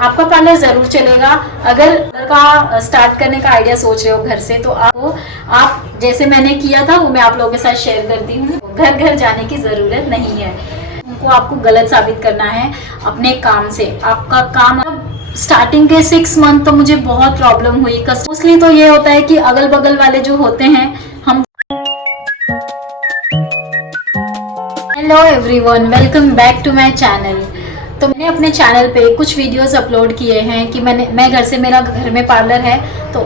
आपका पार्लर जरूर चलेगा। अगर का स्टार्ट करने का आइडिया सोच रहे हो घर से, तो आप जैसे मैंने किया था वो मैं आप लोगों के साथ शेयर करती हूँ। घर घर जाने की जरूरत नहीं है, उनको आपको गलत साबित करना है अपने काम से। आपका काम स्टार्टिंग के 6 मंथ तो मुझे बहुत प्रॉब्लम हुई। मोस्टली तो ये होता है कि अगल बगल वाले जो होते हैं हम। Hello everyone, welcome back to my channel. तो मैंने अपने चैनल पे कुछ वीडियोस अपलोड किए हैं कि मैं घर से, मेरा घर में पार्लर है तो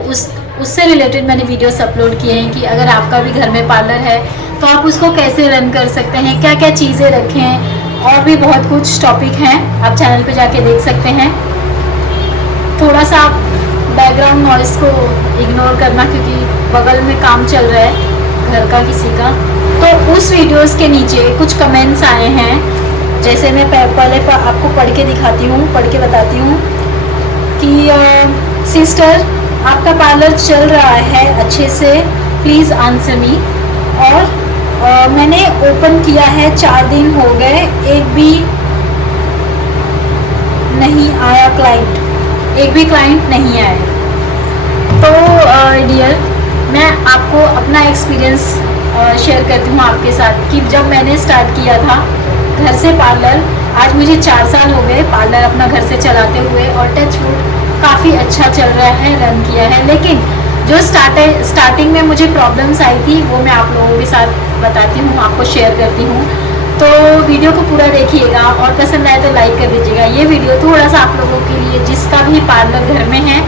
उससे रिलेटेड मैंने वीडियोस अपलोड किए हैं कि अगर आपका भी घर में पार्लर है तो आप उसको कैसे रन कर सकते हैं, क्या क्या चीज़ें रखें, और भी बहुत कुछ टॉपिक हैं। आप चैनल पे जाके देख सकते हैं। थोड़ा सा आप बैकग्राउंड नॉइज़ को इग्नोर करना क्योंकि बगल में काम चल रहा है घर का किसी का। तो उस वीडियोस के नीचे कुछ कमेंट्स आए हैं, जैसे मैं पहले आपको पढ़ के दिखाती हूँ, पढ़ के बताती हूँ कि सिस्टर आपका पार्लर चल रहा है अच्छे से, प्लीज़ आंसर मी। और मैंने ओपन किया है 4 दिन हो गए, एक भी नहीं आया क्लाइंट, एक भी क्लाइंट नहीं आए। तो डियर, मैं आपको अपना एक्सपीरियंस शेयर करती हूँ आपके साथ कि जब मैंने स्टार्ट किया था घर से पार्लर, आज मुझे 4 साल हो गए पार्लर अपना घर से चलाते हुए, और टच वुड काफ़ी अच्छा चल रहा है, रन किया है। लेकिन जो स्टार्टिंग में मुझे प्रॉब्लम्स आई थी वो मैं आप लोगों के साथ बताती हूँ, आपको शेयर करती हूँ। तो वीडियो को पूरा देखिएगा और पसंद आए तो लाइक कर दीजिएगा। ये वीडियो थोड़ा सा आप लोगों के लिए, जिसका भी पार्लर घर में है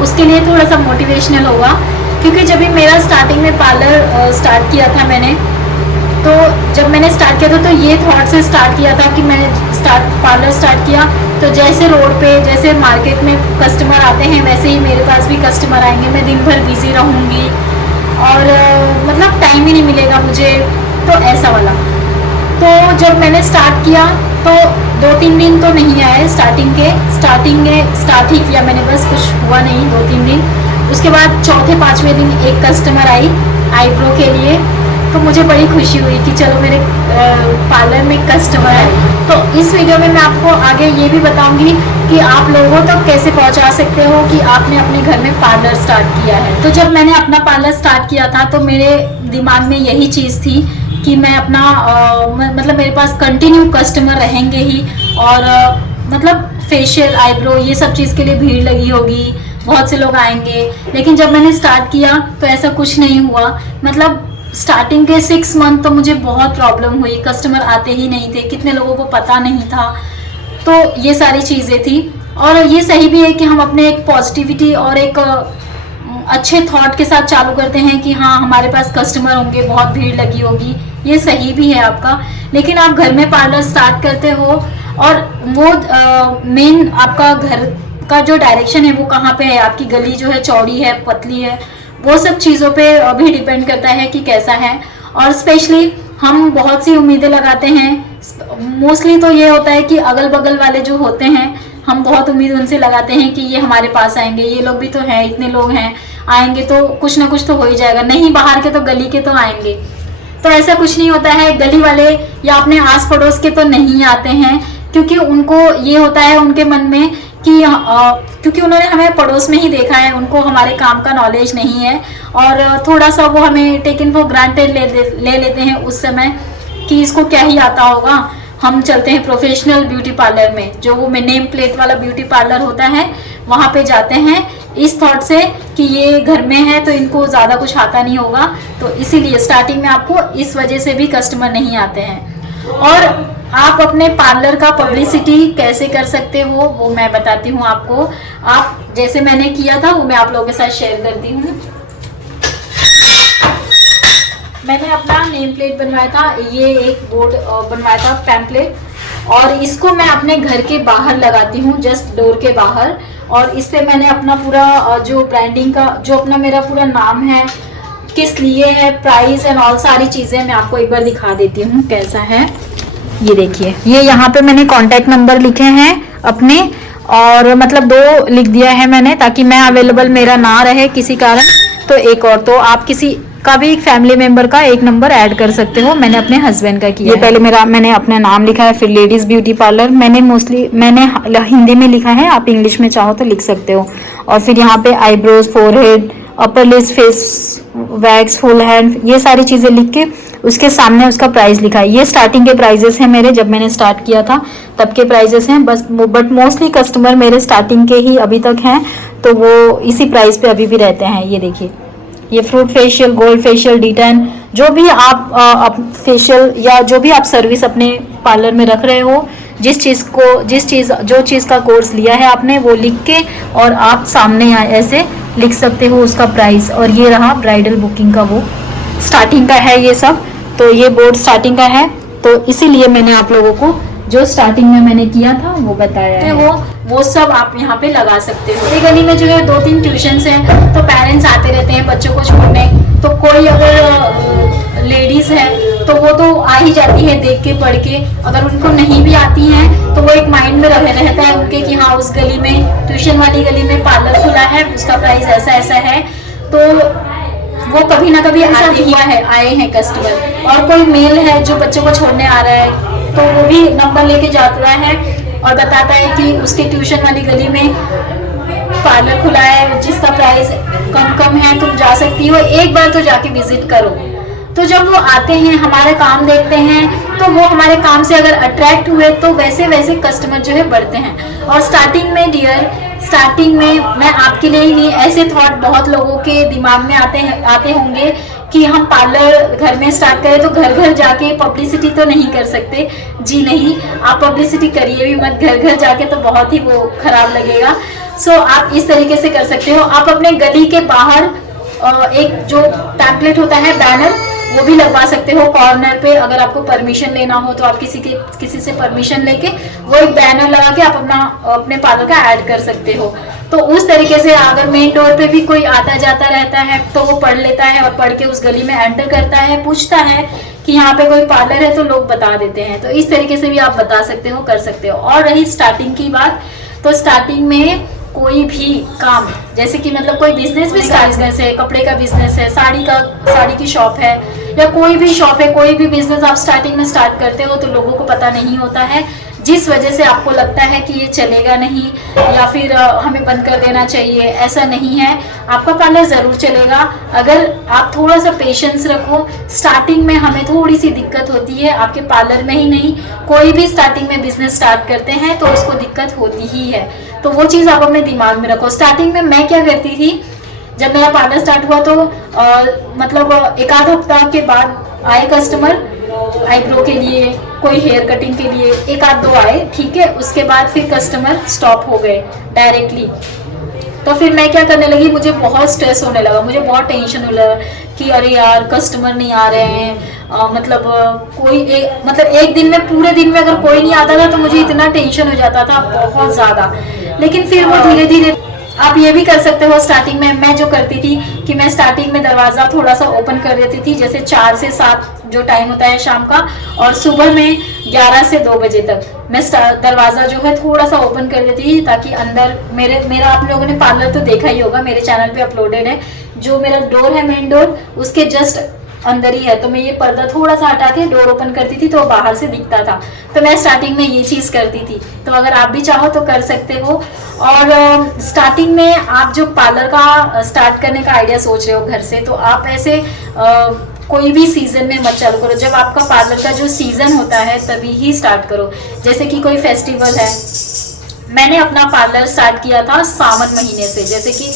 उसके लिए थोड़ा सा मोटिवेशनल होगा। क्योंकि जब भी मेरा स्टार्टिंग में पार्लर स्टार्ट किया था मैंने, तो जब मैंने स्टार्ट किया था तो ये थॉट से स्टार्ट किया था कि मैंने पार्लर स्टार्ट किया तो जैसे रोड पे, जैसे मार्केट में कस्टमर आते हैं वैसे ही मेरे पास भी कस्टमर आएंगे, मैं दिन भर बिजी रहूँगी और मतलब टाइम ही नहीं मिलेगा मुझे, तो ऐसा वाला। तो जब मैंने स्टार्ट किया तो 2-3 दिन तो नहीं आए स्टार्ट ही किया मैंने, बस कुछ हुआ नहीं 2-3 दिन। उसके बाद चौथे 5वें दिन एक कस्टमर आई आईब्रो के लिए, तो मुझे बड़ी खुशी हुई कि चलो मेरे पार्लर में कस्टमर है। तो इस वीडियो में मैं आपको आगे ये भी बताऊंगी कि आप लोगों तक कैसे पहुंचा सकते हो कि आपने अपने घर में पार्लर स्टार्ट किया है। तो जब मैंने अपना पार्लर स्टार्ट किया था तो मेरे दिमाग में यही चीज़ थी कि मैं अपना मतलब मेरे पास कंटिन्यू कस्टमर रहेंगे ही, और मतलब फेशियल, आईब्रो, ये सब चीज़ के लिए भीड़ लगी होगी, बहुत से लोग आएंगे। लेकिन जब मैंने स्टार्ट किया तो ऐसा कुछ नहीं हुआ। मतलब स्टार्टिंग के 6 मंथ तो मुझे बहुत प्रॉब्लम हुई, कस्टमर आते ही नहीं थे, कितने लोगों को पता नहीं था। तो ये सारी चीज़ें थी। और ये सही भी है कि हम अपने एक पॉजिटिविटी और एक अच्छे थॉट के साथ चालू करते हैं कि हाँ हमारे पास कस्टमर होंगे, बहुत भीड़ लगी होगी, ये सही भी है आपका। लेकिन आप घर में पार्लर स्टार्ट करते हो और वो मेन आपका घर का जो डायरेक्शन है वो कहाँ पे है, आपकी गली जो है चौड़ी है, पतली है, वो सब चीज़ों पे भी डिपेंड करता है कि कैसा है। और स्पेशली हम बहुत सी उम्मीदें लगाते हैं। मोस्टली तो ये होता है कि अगल बगल वाले जो होते हैं हम बहुत उम्मीद उनसे लगाते हैं कि ये हमारे पास आएंगे, ये लोग भी तो हैं, इतने लोग हैं, आएंगे तो कुछ ना कुछ तो हो ही जाएगा, नहीं बाहर के तो गली के तो आएंगे। तो ऐसा कुछ नहीं होता है। गली वाले या अपने आस पड़ोस के तो नहीं आते हैं, क्योंकि उनको ये होता है उनके मन में कि क्योंकि उन्होंने हमें पड़ोस में ही देखा है, उनको हमारे काम का नॉलेज नहीं है, और थोड़ा सा वो हमें टेकन फॉर ग्रांटेड ले लेते हैं उस समय कि इसको क्या ही आता होगा। हम चलते हैं प्रोफेशनल ब्यूटी पार्लर में, जो वो नेम प्लेट वाला ब्यूटी पार्लर होता है, वहाँ पे जाते हैं इस थॉट से कि ये घर में है तो इनको ज़्यादा कुछ आता नहीं होगा। तो इसीलिए स्टार्टिंग में आपको इस वजह से भी कस्टमर नहीं आते हैं। और आप अपने पार्लर का पब्लिसिटी कैसे कर सकते हो वो मैं बताती हूँ आपको। आप जैसे मैंने किया था वो मैं आप लोगों के साथ शेयर करती हूँ। मैंने अपना नेम प्लेट बनवाया था, ये एक बोर्ड बनवाया था, पैम्पलेट, और इसको मैं अपने घर के बाहर लगाती हूँ, जस्ट डोर के बाहर। और इस पे मैंने अपना पूरा जो ब्रांडिंग का, जो अपना मेरा पूरा नाम है, किस लिए है, प्राइस एंड ऑल सारी चीज़ें मैं आपको एक बार दिखा देती हूँ कैसा है। ये देखिए, ये यहाँ पे मैंने कॉन्टैक्ट नंबर लिखे हैं अपने, और मतलब 2 लिख दिया है मैंने ताकि मैं अवेलेबल मेरा ना रहे किसी कारण तो एक और, तो आप किसी का भी फैमिली मेंबर का एक नंबर ऐड कर सकते हो। मैंने अपने हस्बैंड का किया ये है। पहले मैंने अपना नाम लिखा है, फिर लेडीज ब्यूटी पार्लर मैंने हिंदी में लिखा है, आप इंग्लिश में चाहो तो लिख सकते हो। और फिर यहाँ पे eyebrows, forehead, upper lips, face wax, full hand, ये सारी चीजें लिख के उसके सामने उसका प्राइस लिखा है। ये स्टार्टिंग के प्राइजेस हैं मेरे, जब मैंने स्टार्ट किया था तब के प्राइजेस हैं बस। बट मोस्टली कस्टमर मेरे स्टार्टिंग के ही अभी तक हैं, तो वो इसी प्राइस पे अभी भी रहते हैं। ये देखिए, ये fruit facial, gold facial, D10, जो भी आप फेशियल या जो भी आप सर्विस अपने पार्लर में रख रहे हो, जो चीज़ का कोर्स लिया है आपने, वो लिख के और आप सामने ऐसे लिख सकते हो उसका प्राइस। और ये रहा ब्राइडल बुकिंग का, वो स्टार्टिंग का है ये सब। तो ये बोर्ड स्टार्टिंग का है, तो इसीलिए मैंने आप लोगों को जो स्टार्टिंग में मैंने किया था वो बताया है। वो सब आप यहाँ पे लगा सकते हो। मेरी गली में जो है 2-3 ट्यूशन्स हैं, तो पेरेंट्स आते रहते हैं बच्चों को छोड़ने। तो कोई अगर लेडीज है तो वो तो आ ही जाती है देख के पढ़ के। अगर उनको नहीं भी आती हैं तो वो एक माइंड में रहता है उनके कि हाँ उस गली में, ट्यूशन वाली गली में पार्लर खुला है, उसका प्राइस ऐसा ऐसा है। तो वो कभी ना कभी आए हैं कस्टमर। और कोई मेल है जो बच्चों को छोड़ने आ रहा है, तो वो भी नंबर लेके जाता है और बताता है कि उसके ट्यूशन वाली गली में पार्लर खुला है जिसका प्राइस कम है, तुम जा सकती हो, एक बार तो जाके विजिट करो। तो जब वो आते हैं, हमारा काम देखते हैं, तो वो हमारे काम से अगर अट्रैक्ट हुए तो वैसे वैसे कस्टमर जो है बढ़ते हैं। और स्टार्टिंग में डियर, स्टार्टिंग में मैं आपके लिए ही नहीं, ऐसे थॉट बहुत लोगों के दिमाग में आते होंगे कि हम पार्लर घर में स्टार्ट करें तो घर घर जाके पब्लिसिटी तो नहीं कर सकते। जी नहीं, आप पब्लिसिटी करिए भी मत घर घर जाके, तो बहुत ही वो खराब लगेगा। सो आप इस तरीके से कर सकते हो। आप अपने गली के बाहर एक जो पैम्पलेट होता है, बैनर, वो भी लगवा सकते हो कॉर्नर पे। अगर आपको परमिशन लेना हो तो आप किसी से परमिशन लेके वो एक बैनर लगा के आप अपने पार्लर का ऐड कर सकते हो। तो उस तरीके से अगर मेन डोर पे भी कोई आता जाता रहता है तो वो पढ़ लेता है और पढ़ के उस गली में एंटर करता है, पूछता है कि यहाँ पे कोई पार्लर है, तो लोग बता देते हैं। तो इस तरीके से भी आप बता सकते हो, कर सकते हो। और रही स्टार्टिंग की बात, तो स्टार्टिंग में कोई भी काम, जैसे कि मतलब कोई बिजनेस भी बिजनेस है, कपड़े का बिजनेस है, साड़ी की शॉप है, या कोई भी शॉप है, कोई भी बिजनेस आप स्टार्टिंग में स्टार्ट करते हो तो लोगों को पता नहीं होता है, जिस वजह से आपको लगता है कि ये चलेगा नहीं या फिर हमें बंद कर देना चाहिए। ऐसा नहीं है, आपका पार्लर ज़रूर चलेगा अगर आप थोड़ा सा पेशेंस रखो। स्टार्टिंग में हमें थोड़ी सी दिक्कत होती है, आपके पार्लर में ही नहीं, कोई भी स्टार्टिंग में बिजनेस स्टार्ट करते हैं तो उसको दिक्कत होती ही है। तो वो चीज़ आप अपने दिमाग में रखो। स्टार्टिंग में मैं क्या करती थी, जब मेरा पार्लर स्टार्ट हुआ तो मतलब एक आध हफ्ता के बाद आए कस्टमर आईब्रो के लिए, कोई हेयर कटिंग के लिए, एक आध दो आए, ठीक है। उसके बाद फिर कस्टमर स्टॉप हो गए डायरेक्टली। तो फिर मैं क्या करने लगी, मुझे बहुत स्ट्रेस होने लगा, मुझे बहुत टेंशन होने लगा कि अरे यार कस्टमर नहीं आ रहे हैं। मतलब एक दिन में, पूरे दिन में अगर कोई नहीं आता था तो मुझे इतना टेंशन हो जाता था, बहुत ज़्यादा। लेकिन फिर वो धीरे धीरे आप ये भी कर सकते हो। स्टार्टिंग में मैं जो करती थी कि मैं स्टार्टिंग में दरवाज़ा थोड़ा सा ओपन कर देती थी, जैसे 4 से 7 जो टाइम होता है शाम का, और सुबह में 11 से 2 बजे तक मैं दरवाज़ा जो है थोड़ा सा ओपन कर देती थी, ताकि अंदर मेरा आप लोगों ने पार्लर तो देखा ही होगा, मेरे चैनल पे अपलोडेड है। जो मेरा डोर है, मेन डोर, उसके जस्ट अंदर ही है, तो मैं ये पर्दा थोड़ा सा हटा के डोर ओपन करती थी तो बाहर से दिखता था। तो मैं स्टार्टिंग में ये चीज़ करती थी। तो अगर आप भी चाहो तो कर सकते हो। और स्टार्टिंग में आप जो पार्लर का स्टार्ट करने का आइडिया सोच रहे हो घर से, तो आप ऐसे कोई भी सीजन में मत चालू करो। जब आपका पार्लर का जो सीजन होता है तभी ही स्टार्ट करो। जैसे कि कोई फेस्टिवल है, मैंने अपना पार्लर स्टार्ट किया था सावन महीने से, जैसे कि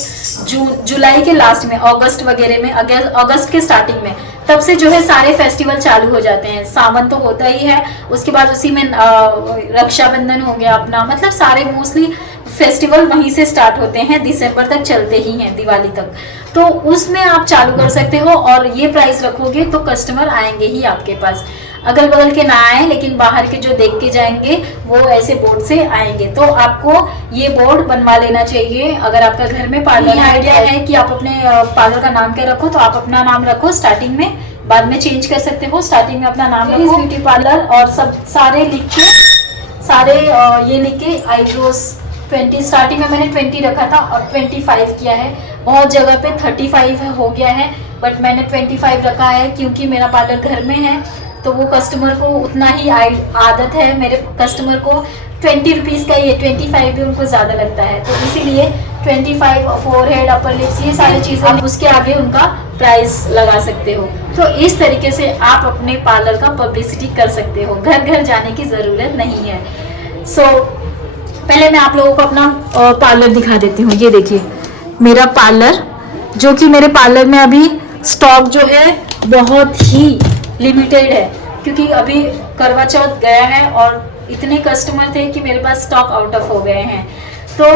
जुलाई के लास्ट में, अगस्त वगैरह में, अगस्त के स्टार्टिंग में, तब से जो है सारे फेस्टिवल चालू हो जाते हैं। सावन तो होता ही है, उसके बाद उसी में रक्षाबंधन हो गया अपना, मतलब सारे मोस्टली फेस्टिवल वहीं से स्टार्ट होते हैं, दिसंबर तक चलते ही हैं, दिवाली तक। तो उसमें आप चालू कर सकते हो और ये प्राइस रखोगे तो कस्टमर आएंगे ही आपके पास। अगल बगल के ना आए, लेकिन बाहर के जो देख के जाएंगे वो ऐसे बोर्ड से आएंगे। तो आपको ये बोर्ड बनवा लेना चाहिए अगर आपका घर में पार्लर आइडिया है कि आप अपने पार्लर का नाम क्या रखो, तो आप अपना नाम रखो स्टार्टिंग में, बाद में चेंज कर सकते हो। स्टार्टिंग में अपना नाम रखो ब्यूटी पार्लर, और सब सारे लिख के, ये लिख के आईब्रोज 20, स्टार्टिंग में मैंने 20 रखा था और 25 किया है, बहुत जगह पे 35 हो गया है। बट मैंने 25 रखा है क्योंकि मेरा पार्लर घर में है, तो वो कस्टमर को उतना ही आदत है। मेरे कस्टमर को 20 रुपीज़ का ये 25 भी उनको ज़्यादा लगता है, तो इसीलिए 25 फोरहेड, अपर लिप्स, ये सारी चीज़ें आप उसके आगे उनका प्राइस लगा सकते हो। तो इस तरीके से आप अपने पार्लर का पब्लिसिटी कर सकते हो, घर घर जाने की ज़रूरत नहीं है। पहले मैं आप लोगों को अपना पार्लर दिखा देती हूँ। ये देखिए मेरा पार्लर, जो कि मेरे पार्लर में अभी स्टॉक जो है बहुत ही लिमिटेड है, क्योंकि अभी करवा चौथ गया है और इतने कस्टमर थे कि मेरे पास स्टॉक आउट ऑफ हो गए हैं। तो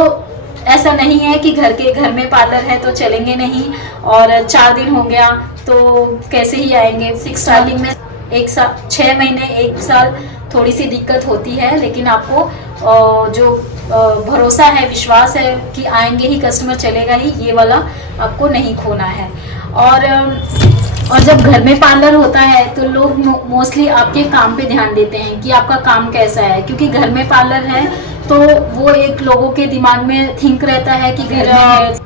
ऐसा नहीं है कि घर में पार्लर है तो चलेंगे नहीं, और 4 दिन हो गया तो कैसे ही आएंगे। स्टार्टिंग में 1 साल, 6 महीने, 1 साल थोड़ी सी दिक्कत होती है, लेकिन आपको जो भरोसा है, विश्वास है कि आएंगे ही कस्टमर, चलेगा ही, ये वाला आपको नहीं खोना है। और जब घर में पार्लर होता है तो लोग मोस्टली आपके काम पे ध्यान देते हैं कि आपका काम कैसा है, क्योंकि घर में पार्लर है तो वो एक लोगों के दिमाग में थिंक रहता है कि घर में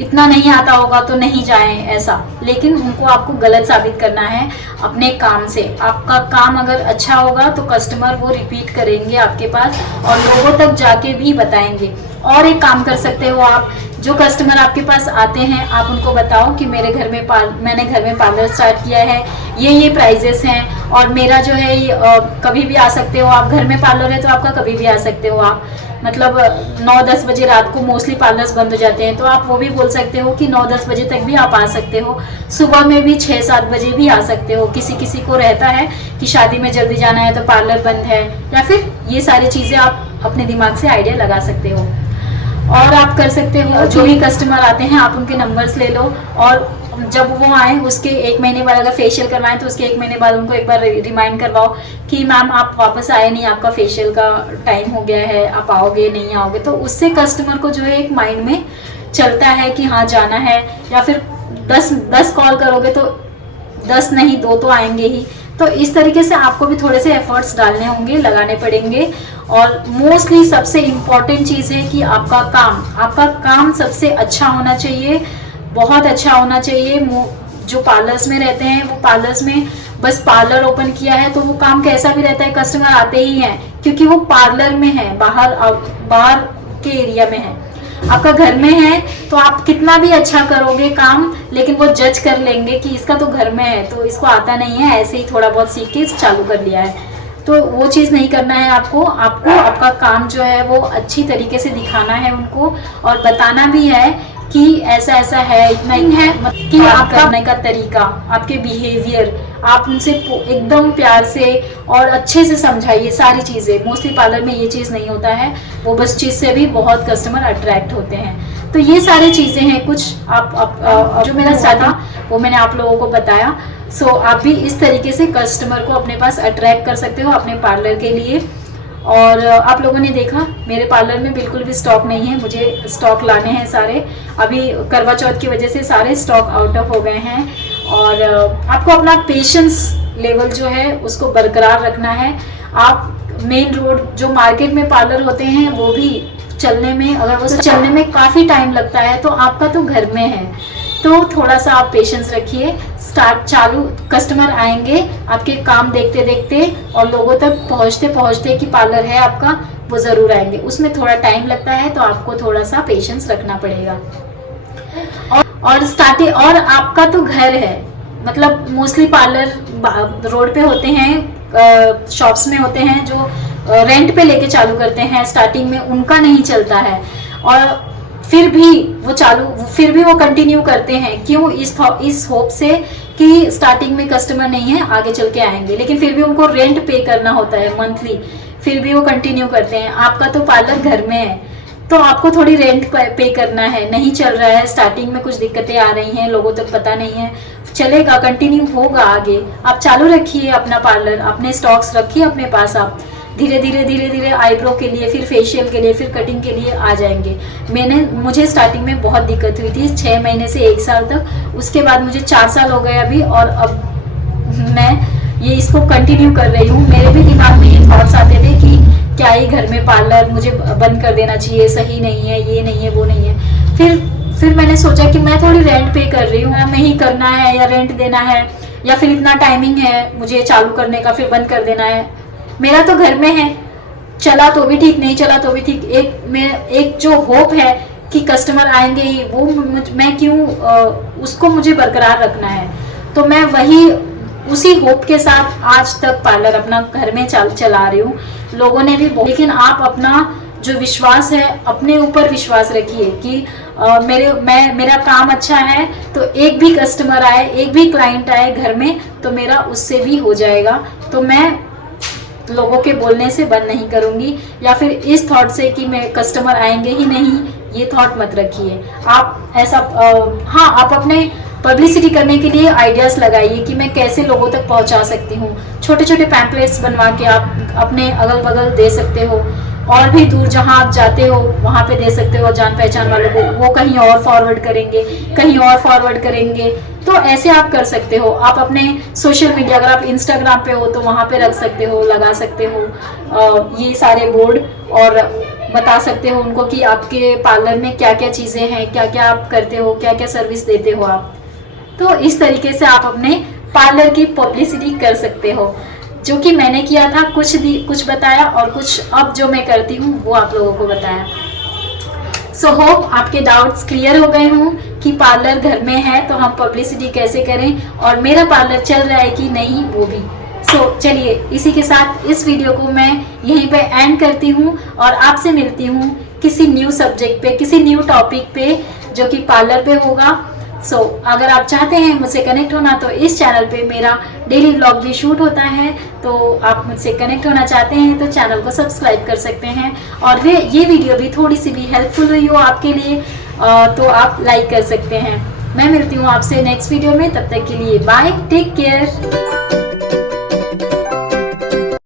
इतना नहीं आता होगा तो नहीं जाएं, ऐसा। लेकिन उनको आपको गलत साबित करना है अपने काम से। आपका काम अगर अच्छा होगा तो कस्टमर वो रिपीट करेंगे आपके पास और लोगों तक जाके भी बताएंगे। और एक काम कर सकते हो आप, जो कस्टमर आपके पास आते हैं आप उनको बताओ कि मैंने घर में पार्लर स्टार्ट किया है, ये प्राइजेस हैं, और मेरा जो है कभी भी आ सकते हो आप। घर में पार्लर है तो आपका कभी भी आ सकते हो आप, मतलब 9-10 बजे रात को मोस्टली पार्लर्स बंद हो जाते हैं, तो आप वो भी बोल सकते हो कि 9-10 बजे तक भी आप आ सकते हो। सुबह में भी 6-7 बजे भी आ सकते हो। किसी को रहता है कि शादी में जल्दी जाना है तो पार्लर बंद है, या फिर ये सारी चीज़ें आप अपने दिमाग से आइडिया लगा सकते हो। और आप कर सकते हो, जो भी कस्टमर आते हैं आप उनके नंबर्स ले लो, और जब वो आए उसके 1 महीने बाद, अगर फेशियल करवाएं तो उसके 1 महीने बाद उनको एक बार रिमाइंड करवाओ कि मैम आप वापस आए नहीं, आपका फेशियल का टाइम हो गया है, आप आओगे नहीं आओगे। तो उससे कस्टमर को जो है एक माइंड में चलता है कि हाँ जाना है। या फिर 10 कॉल करोगे तो 10 नहीं 2 तो आएंगे ही। तो इस तरीके से आपको भी थोड़े से एफर्ट्स डालने होंगे, लगाने पड़ेंगे। और मोस्टली सबसे इम्पॉर्टेंट चीज़ है कि आपका काम सबसे अच्छा होना चाहिए, बहुत अच्छा होना चाहिए। जो पार्लर्स में रहते हैं वो पार्लर्स में बस पार्लर ओपन किया है तो वो काम कैसा भी रहता है, कस्टमर आते ही हैं, क्योंकि वो पार्लर में है, बाहर के एरिया में है। आपका घर में है तो आप कितना भी अच्छा करोगे काम, लेकिन वो जज कर लेंगे कि इसका तो घर में है तो इसको आता नहीं है, ऐसे ही थोड़ा बहुत सीख के चालू कर लिया है। तो वो चीज़ नहीं करना है आपको आपका काम जो है वो अच्छी तरीके से दिखाना है उनको, और बताना भी है कि ऐसा ऐसा है, इतना ही है, कि आप करने का तरीका, आपके बिहेवियर, आप उनसे एकदम प्यार से और अच्छे से समझाइए सारी चीज़ें। मोस्टली पार्लर में ये चीज़ नहीं होता है, वो बस चीज़ से भी बहुत कस्टमर अट्रैक्ट होते हैं। तो ये सारी चीज़ें हैं कुछ आप जो मेरा स्टार्टिंग वो मैंने आप लोगों को बताया। सो आप भी इस तरीके से कस्टमर को अपने पास अट्रैक्ट कर सकते हो अपने पार्लर के लिए। और आप लोगों ने देखा मेरे पार्लर में बिल्कुल भी स्टॉक नहीं है, मुझे स्टॉक लाने हैं सारे। अभी करवा चौथ की वजह से सारे स्टॉक आउट ऑफ हो गए हैं। और आपको अपना पेशेंस लेवल जो है उसको बरकरार रखना है। आप मेन रोड जो मार्केट में पार्लर होते हैं वो भी चलने में, अगर वो चलने में काफ़ी टाइम लगता है तो आपका तो घर में है, तो थोड़ा सा आप पेशेंस रखिए। चालू कस्टमर आएंगे आपके काम देखते देखते, और लोगों तक पहुंचते पहुंचते कि पार्लर है आपका, वो ज़रूर आएंगे। उसमें थोड़ा टाइम लगता है तो आपको थोड़ा सा पेशेंस रखना पड़ेगा। और स्टार्टिंग, और आपका तो घर है, मतलब मोस्टली पार्लर रोड पे होते हैं, शॉप्स में होते हैं जो रेंट पे लेके चालू करते हैं स्टार्टिंग में, उनका नहीं चलता है। और फिर भी वो कंटिन्यू करते हैं, क्यों? इस होप से कि स्टार्टिंग में कस्टमर नहीं है, आगे चल के आएंगे, लेकिन फिर भी उनको रेंट पे करना होता है मंथली, फिर भी वो कंटिन्यू करते हैं। आपका तो पार्लर घर में है तो आपको थोड़ी रेंट पे करना है, नहीं चल रहा है, स्टार्टिंग में कुछ दिक्कतें आ रही हैं, लोगों तक पता नहीं है, चलेगा, कंटिन्यू होगा आगे। आप चालू रखिए अपना पार्लर, अपने स्टॉक्स रखिए अपने पास। आप धीरे धीरे आईब्रो के लिए, फिर फेशियल के लिए, फिर कटिंग के लिए आ जाएंगे। मुझे स्टार्टिंग में बहुत दिक्कत हुई थी 6 महीने से 1 साल तक, उसके बाद मुझे 4 साल हो गए अभी, और अब मैं ये इसको कंटिन्यू कर रही हूँ। मेरे भी दिमाग में ये थॉट्स आते थे कि क्या ही घर में पार्लर मुझे बंद कर देना चाहिए, सही नहीं है, ये नहीं है, वो नहीं है। फिर फिर मैंने सोचा कि मैं थोड़ी रेंट पे कर रही हूँ, मैं ही करना है या रेंट देना है, या फिर इतना टाइमिंग है मुझे चालू करने का फिर बंद कर देना है। मेरा तो घर में है, चला तो भी ठीक, नहीं चला तो भी ठीक। एक जो होप है कि कस्टमर आएंगे ही, वो मैं क्यों उसको मुझे बरकरार रखना है। तो मैं उसी होप के साथ आज तक पार्लर अपना घर में चला रही हूँ। लोगों ने भी लेकिन आप अपना जो विश्वास है, अपने ऊपर विश्वास रखिए कि मेरा काम अच्छा है तो एक भी कस्टमर आए, एक भी क्लाइंट आए घर में तो मेरा उससे भी हो जाएगा। तो मैं लोगों के बोलने से बंद नहीं करूंगी, या फिर इस थॉट से कि मैं कस्टमर आएंगे ही नहीं, ये थॉट मत रखिए आप। ऐसा हाँ, आप अपने पब्लिसिटी करने के लिए आइडियाज लगाइए कि मैं कैसे लोगों तक पहुंचा सकती हूँ। छोटे छोटे पैम्पलेट्स बनवा के आप अपने अगल बगल दे सकते हो, और भी दूर जहां आप जाते हो वहां पे दे सकते हो जान पहचान वालों को, वो कहीं और फॉरवर्ड करेंगे, कहीं और फॉरवर्ड करेंगे। तो ऐसे आप कर सकते हो। आप अपने सोशल मीडिया, अगर आप इंस्टाग्राम पे हो तो वहां पे रख सकते हो, लगा सकते हो ये सारे बोर्ड, और बता सकते हो उनको कि आपके पार्लर में क्या क्या चीज़ें हैं, क्या क्या आप करते हो, क्या क्या सर्विस देते हो आप। तो इस तरीके से आप अपने पार्लर की पब्लिसिटी कर सकते हो, जो कि मैंने किया था। कुछ बताया और कुछ अब जो मैं करती हूँ वो आप लोगों को बताया। सो होप आपके डाउट्स क्लियर हो गए हों कि पार्लर घर में है तो हम पब्लिसिटी कैसे करें, और मेरा पार्लर चल रहा है कि नहीं वो भी। सो चलिए इसी के साथ इस वीडियो को मैं यहीं पे एंड करती हूँ, और आपसे मिलती हूँ किसी न्यू सब्जेक्ट पे, किसी न्यू टॉपिक पे जो कि पार्लर पे होगा। सो अगर आप चाहते हैं मुझसे कनेक्ट होना तो इस चैनल पे मेरा डेली व्लॉग भी शूट होता है, तो आप मुझसे कनेक्ट होना चाहते हैं तो चैनल को सब्सक्राइब कर सकते हैं। और ये वीडियो भी थोड़ी सी भी हेल्पफुल हुई हो आपके लिए तो आप लाइक कर सकते हैं। मैं मिलती हूँ आपसे नेक्स्ट वीडियो में, तब तक के लिए बाय, टेक केयर।